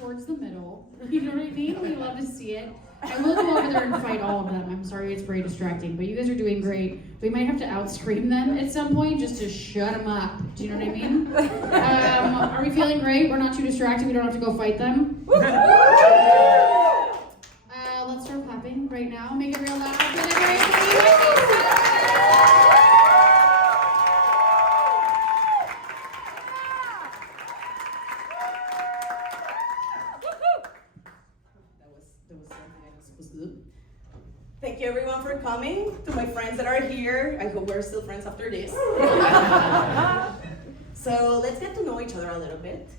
towards the middle. You know what I mean? We love to see it. I will go over there and fight all of them. I'm sorry, it's very distracting, but you guys are doing great. We might have to out-scream them at some point just to shut them up. Do you know what I mean? Are we feeling great? We're not too distracted. We don't have to go fight them. Let's start clapping right now. Make it real loud. Thank you everyone for coming. To my friends that are here, I hope we're still friends after this. So let's get to know each other a little bit.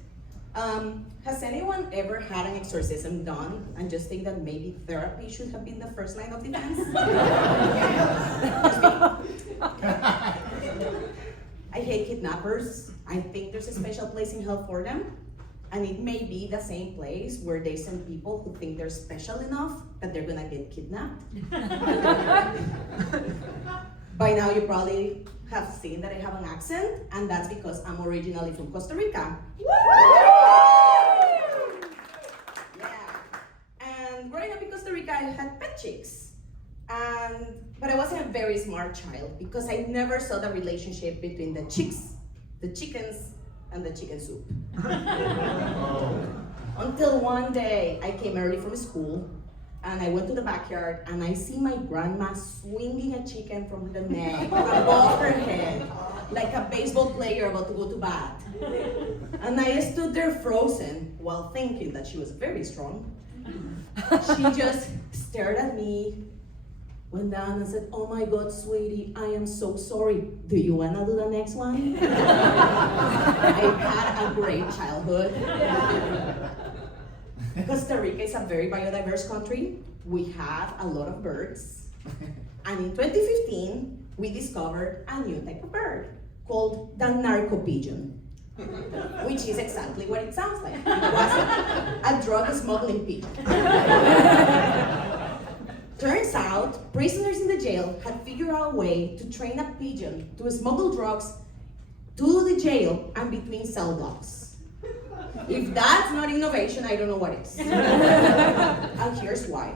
Has anyone ever had an exorcism done and just think that maybe therapy should have been the first line of defense? I hate kidnappers. I think there's a special place in hell for them. And it may be the same place where they send people who think they're special enough that they're gonna get kidnapped. By now you probably have seen that I have an accent, and that's because I'm originally from Costa Rica. Yeah. And growing up in Costa Rica, I had pet chicks. But I wasn't a very smart child because I never saw the relationship between the chicks, the chickens, and the chicken soup. Until one day, I came early from school, and I went to the backyard, and I see my grandma swinging a chicken from the neck above her head, like a baseball player about to go to bat. And I stood there frozen while thinking that she was very strong. She just stared at me, went down and said, "Oh my God, sweetie, I am so sorry. Do you wanna do the next one?" I had a great childhood. Costa Rica is a very biodiverse country. We have a lot of birds. And in 2015, we discovered a new type of bird called the narco pigeon, which is exactly what it sounds like. It was a drug smuggling pigeon. Turns out, prisoners in the jail had figured out a way to train a pigeon to smuggle drugs to the jail and between cell blocks. If that's not innovation, I don't know what is. And here's why.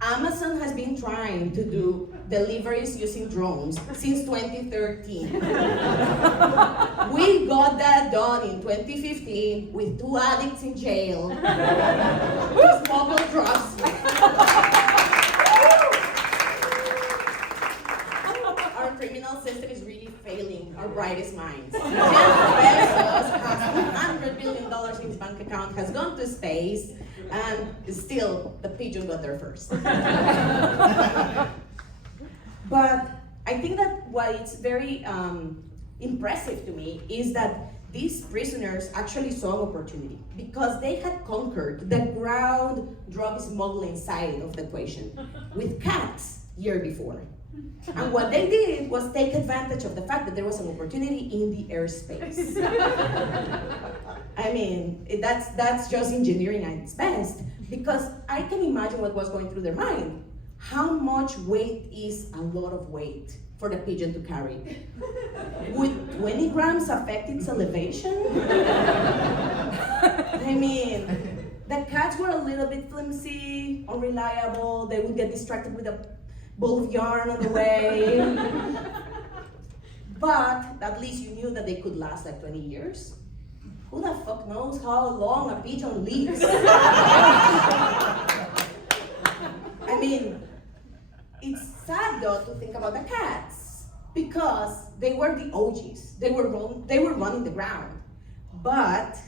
Amazon has been trying to do deliveries using drones since 2013. We got that done in 2015 with 2 addicts in jail who smuggled drugs. Our criminal system is really failing our brightest minds. Jeff Bezos has $100 billion in his bank account, has gone to space, and still the pigeon got there first. But I think that what is very impressive to me is that these prisoners actually saw an opportunity because they had conquered the ground drug smuggling side of the equation with cats year before. And what they did was take advantage of the fact that there was an opportunity in the airspace. I mean, that's just engineering at its best, because I can imagine what was going through their mind. How much weight is a lot of weight for the pigeon to carry? Would 20 grams affect its elevation? I mean, the cats were a little bit flimsy, unreliable, they would get distracted with a ball of yarn on the way. But at least you knew that they could last like 20 years. Who the fuck knows how long a pigeon lives? I mean, it's sad though to think about the cats because they were the OGs. They were running the ground. But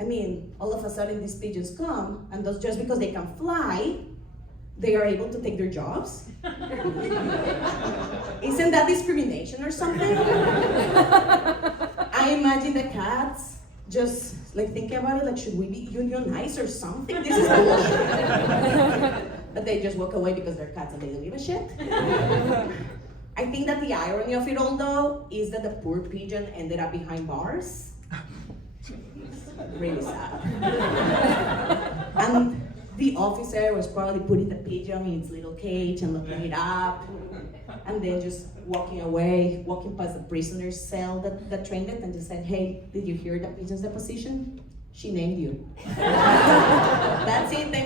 I mean, all of a sudden these pigeons come, and just because they can fly, they are able to take their jobs? Isn't that discrimination or something? I imagine the cats just like thinking about it, like, should we be unionized or something? This is bullshit. But they just walk away because they're cats and they don't give a shit. I think that the irony of it all though is that the poor pigeon ended up behind bars. Really sad. And the officer was probably putting the pigeon in its little cage and looking it up, and then just walking away, walking past the prisoner's cell that trained it, and just said, "Hey, did you hear the pigeon's deposition? She named you. That's it.